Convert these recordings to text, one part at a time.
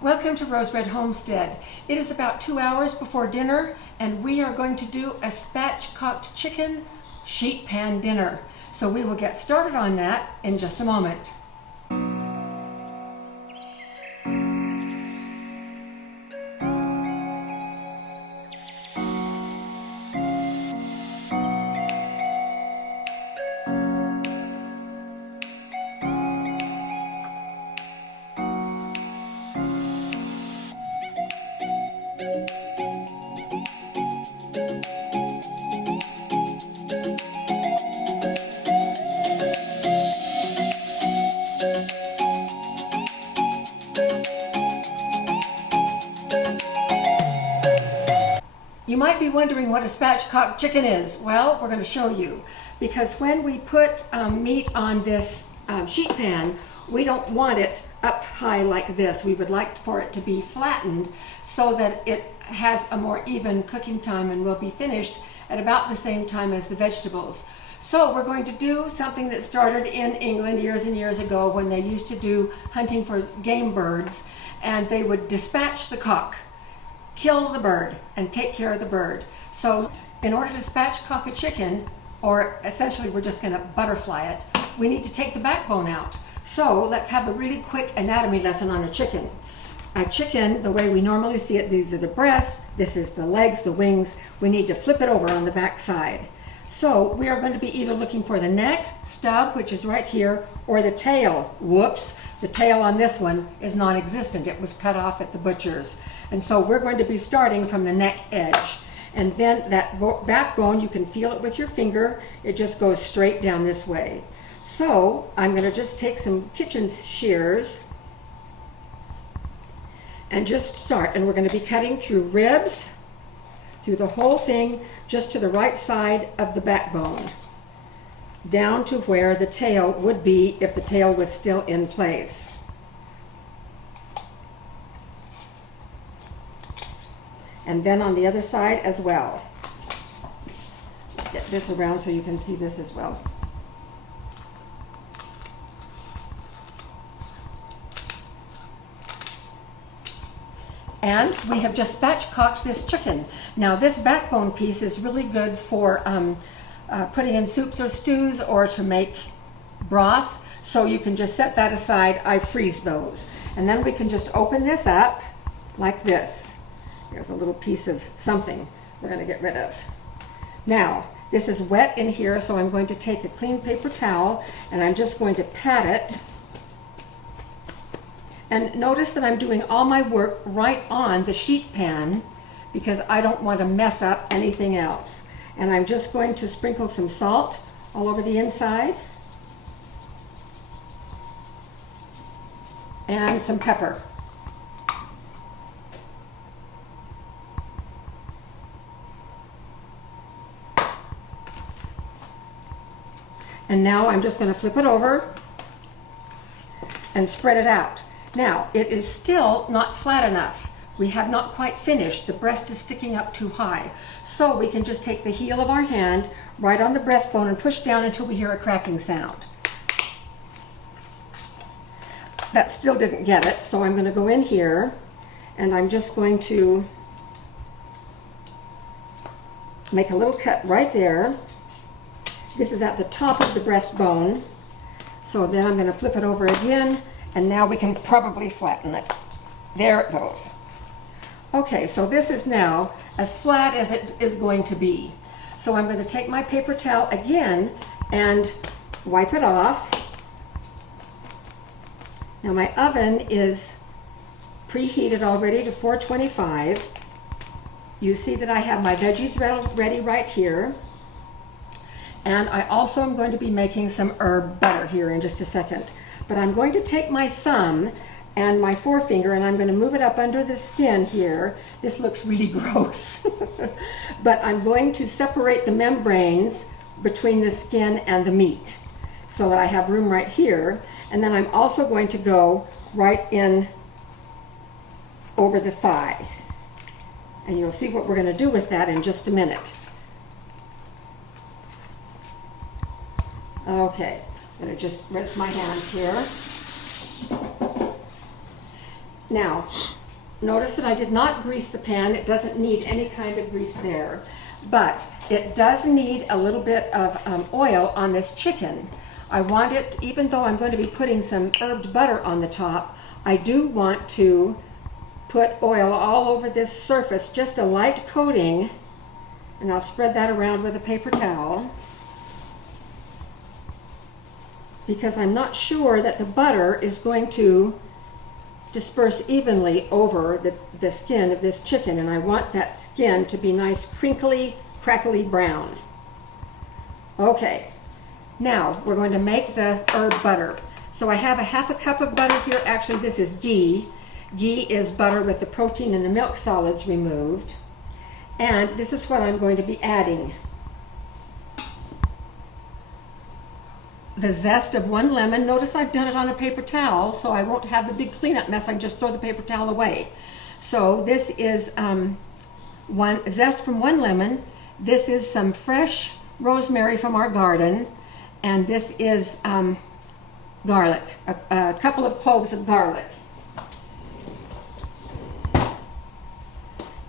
Welcome to Rosebud Homestead. It is about 2 hours before dinner and we are going to do a spatchcocked chicken sheet pan dinner. So we will get started on that in just a moment. You might be wondering what a spatchcock chicken is. Well, we're going to show you, because when we put meat on this sheet pan, we don't want it up high like this. We would like for it to be flattened so that it has a more even cooking time and will be finished at about the same time as the vegetables. So we're going to do something that started in England years and years ago when they used to do hunting for game birds, and they would dispatch the cock, kill the bird, and take care of the bird. So in order to spatchcock a chicken, or essentially we're just going to butterfly it, we need to take the backbone out. So let's have a really quick anatomy lesson on a chicken. A chicken, the way we normally see it, these are the breasts, this is the legs, the wings. We need to flip it over on the back side. So we are going to be either looking for the neck, stub, which is right here, or the tail. Whoops, the tail on this one is non-existent. It was cut off at the butcher's. And so we're going to be starting from the neck edge. And then that backbone, you can feel it with your finger. It just goes straight down this way. So I'm going to just take some kitchen shears and just start. And we're going to be cutting through ribs, through the whole thing, just to the right side of the backbone, down to where the tail would be if the tail was still in place. And then on the other side as well. Get this around so you can see this as well. And we have just spatchcocked this chicken. Now this backbone piece is really good for putting in soups or stews or to make broth. So you can just set that aside. I freeze those. And then we can just open this up like this. There's a little piece of something we're going to get rid of. Now, this is wet in here, so I'm going to take a clean paper towel and I'm just going to pat it. And notice that I'm doing all my work right on the sheet pan because I don't want to mess up anything else. And I'm just going to sprinkle some salt all over the inside and some pepper. And now I'm just going to flip it over and spread it out. Now, it is still not flat enough. We have not quite finished. The breast is sticking up too high. So we can just take the heel of our hand right on the breastbone and push down until we hear a cracking sound. That still didn't get it, so I'm going to go in here and I'm just going to make a little cut right there. This is at the top of the breastbone. So then I'm going to flip it over again, and now we can probably flatten it. There it goes. Okay, so this is now as flat as it is going to be. So I'm going to take my paper towel again and wipe it off. Now my oven is preheated already to 425. You see that I have my veggies ready right here. And I also am going to be making some herb butter here in just a second. But I'm going to take my thumb and my forefinger and I'm going to move it up under the skin here. This looks really gross. But I'm going to separate the membranes between the skin and the meat so that I have room right here. And then I'm also going to go right in over the thigh. And you'll see what we're going to do with that in just a minute. Okay, I'm going to just rinse my hands here. Now, notice that I did not grease the pan. It doesn't need any kind of grease there, but it does need a little bit of oil on this chicken. I want it, even though I'm going to be putting some herbed butter on the top, I do want to put oil all over this surface, just a light coating, and I'll spread that around with a paper towel, because I'm not sure that the butter is going to disperse evenly over the skin of this chicken, and I want that skin to be nice, crinkly, crackly brown. Okay, now we're going to make the herb butter. So I have a half a cup of butter here. Actually, this is ghee. Ghee is butter with the protein and the milk solids removed. And this is what I'm going to be adding. The zest of 1 lemon. Notice I've done it on a paper towel, so I won't have a big cleanup mess. I can just throw the paper towel away. So this is one zest from 1 lemon. This is some fresh rosemary from our garden. And this is garlic, a couple of cloves of garlic.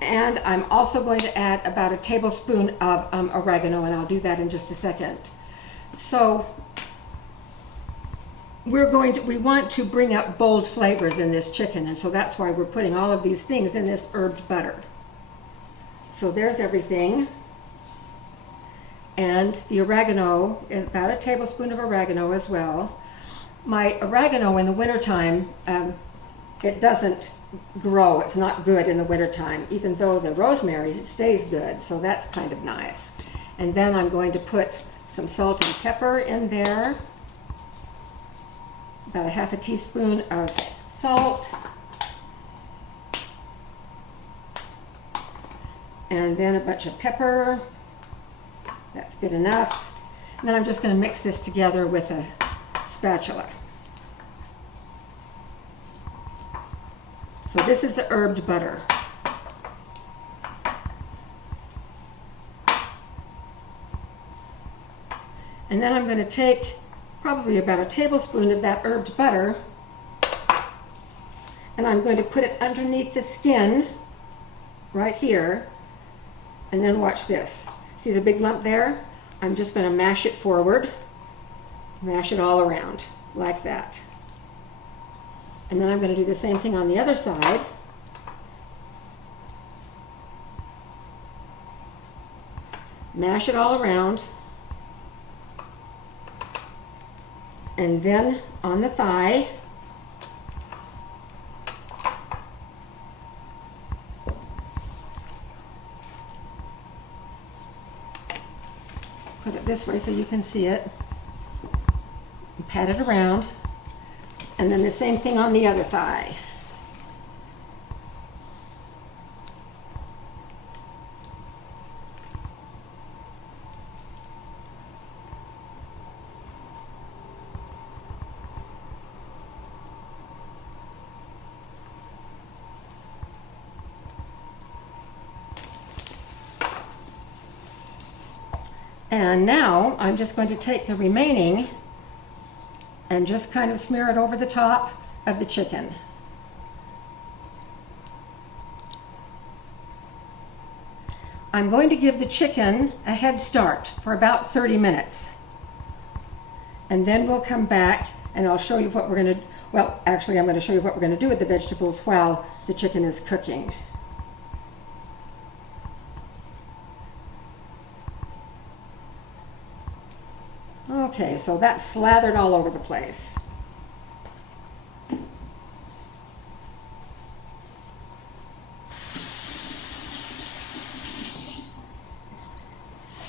And I'm also going to add about a tablespoon of oregano, and I'll do that in just a second. So we want to bring up bold flavors in this chicken, and so that's why we're putting all of these things in this herbed butter. So there's everything. And the oregano is about a tablespoon of oregano as well. My oregano in the wintertime, it doesn't grow. It's not good in the wintertime, even though the rosemary stays good, so that's kind of nice. And then I'm going to put some salt and pepper in there. About a half a teaspoon of salt. And then a bunch of pepper. That's good enough. And then I'm just going to mix this together with a spatula. So this is the herbed butter. And then I'm going to take probably about a tablespoon of that herbed butter, and I'm going to put it underneath the skin right here, and then watch this. See the big lump there? I'm just going to mash it forward, mash it all around like that. And then I'm going to do the same thing on the other side. Mash it all around. And then on the thigh, put it this way so you can see it, and pat it around, and then the same thing on the other thigh. And now I'm just going to take the remaining and just kind of smear it over the top of the chicken. I'm going to give the chicken a head start for about 30 minutes. And then we'll come back and I'll show you what we're going to, well, actually I'm going to show you what we're going to do with the vegetables while the chicken is cooking. Okay, so that's slathered all over the place.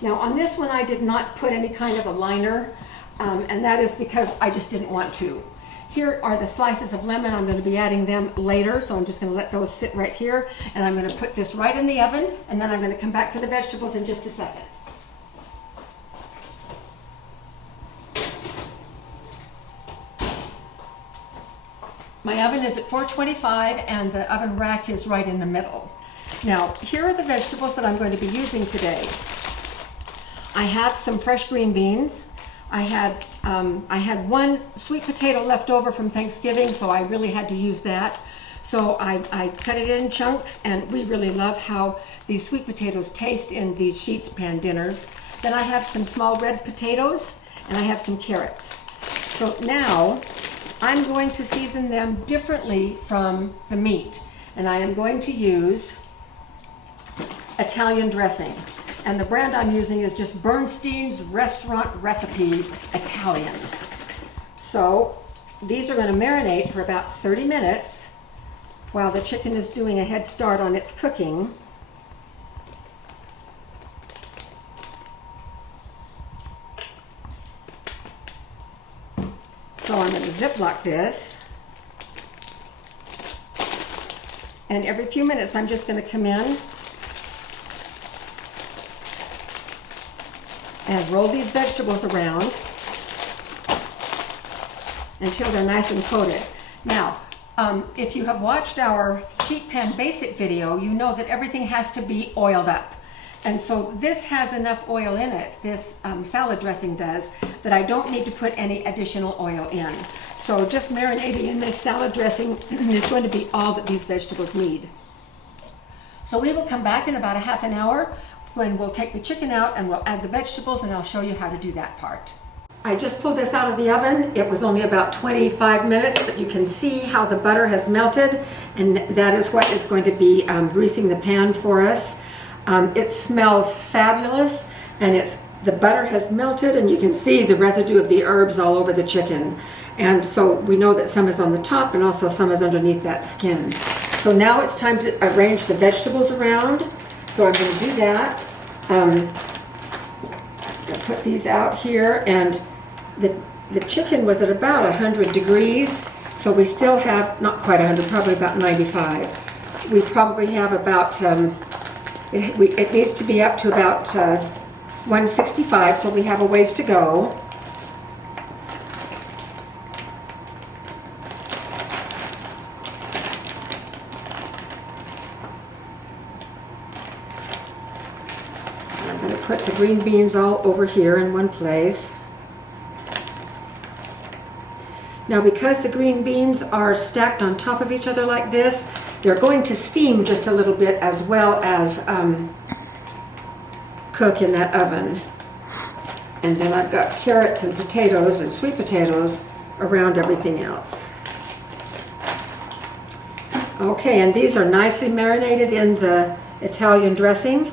Now on this one I did not put any kind of a liner, and that is because I just didn't want to. Here are the slices of lemon. I'm going to be adding them later, so I'm just going to let those sit right here, and I'm going to put this right in the oven, and then I'm going to come back for the vegetables in just a second. My oven is at 425 and the oven rack is right in the middle. Now, here are the vegetables that I'm going to be using today. I have some fresh green beans. I had one sweet potato left over from Thanksgiving, so I really had to use that. So I cut it in chunks, and we really love how these sweet potatoes taste in these sheet pan dinners. Then I have some small red potatoes, and I have some carrots. So now I'm going to season them differently from the meat, and I am going to use Italian dressing. And the brand I'm using is just Bernstein's Restaurant Recipe Italian. So these are going to marinate for about 30 minutes while the chicken is doing a head start on its cooking. So I'm going to Ziploc this. And every few minutes I'm just going to come in and roll these vegetables around until they're nice and coated. Now, if you have watched our sheet pan basic video, you know that everything has to be oiled up. And so this has enough oil in it, this salad dressing does, that I don't need to put any additional oil in. So just marinating in this salad dressing is going to be all that these vegetables need. So we will come back in about a half an hour when we'll take the chicken out and we'll add the vegetables, and I'll show you how to do that part. I just pulled this out of the oven. It was only about 25 minutes, but you can see how the butter has melted, and that is what is going to be greasing the pan for us. It smells fabulous, and the butter has melted, and you can see the residue of the herbs all over the chicken. And so we know that some is on the top and also some is underneath that skin. So now it's time to arrange the vegetables around. So I'm going to do that. I'll put these out here, and the chicken was at about 100 degrees, so we still have, not quite 100, probably about 95. We probably have about, it needs to be up to about 165, so we have a ways to go. I'm going to put the green beans all over here in one place. Now, because the green beans are stacked on top of each other like this, they're going to steam just a little bit as well as cook in that oven. And then I've got carrots and potatoes and sweet potatoes around everything else. Okay, and these are nicely marinated in the Italian dressing.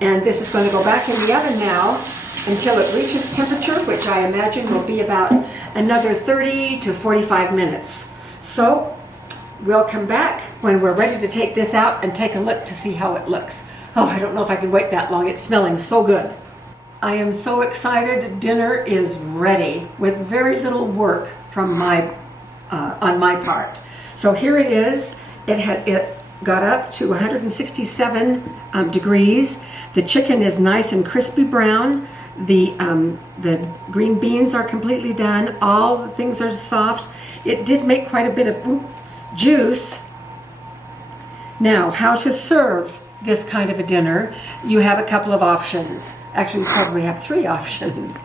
And this is going to go back in the oven now until it reaches temperature, which I imagine will be about another 30 to 45 minutes. So we'll come back when we're ready to take this out and take a look to see how it looks. Oh, I don't know if I can wait that long. It's smelling so good. I am so excited. Dinner is ready with very little work from on my part. So here it is. It got up to 167 degrees. The chicken is nice and crispy brown. The green beans are completely done. All the things are soft. It did make quite a bit of juice. Now, how to serve this kind of a dinner? You have a couple of options. Actually, you probably have three options.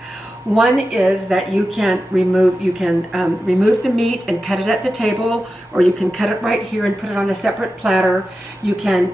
One is that you can remove the meat and cut it at the table, or you can cut it right here and put it on a separate platter. You can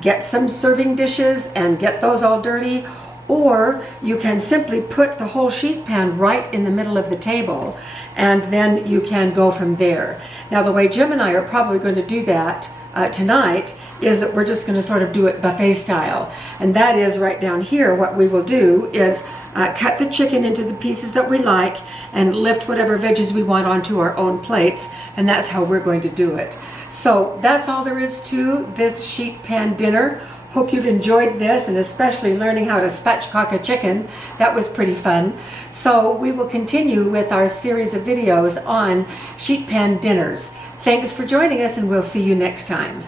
get some serving dishes and get those all dirty, or you can simply put the whole sheet pan right in the middle of the table, and then you can go from there. Now, the way Jim and I are probably going to do that tonight is that we're just going to sort of do it buffet style. And that is right down here. What we will do is cut the chicken into the pieces that we like and lift whatever veggies we want onto our own plates. And that's how we're going to do it. So that's all there is to this sheet pan dinner. Hope you've enjoyed this, and especially learning how to spatchcock a chicken. That was pretty fun. So we will continue with our series of videos on sheet pan dinners. Thanks for joining us, and we'll see you next time.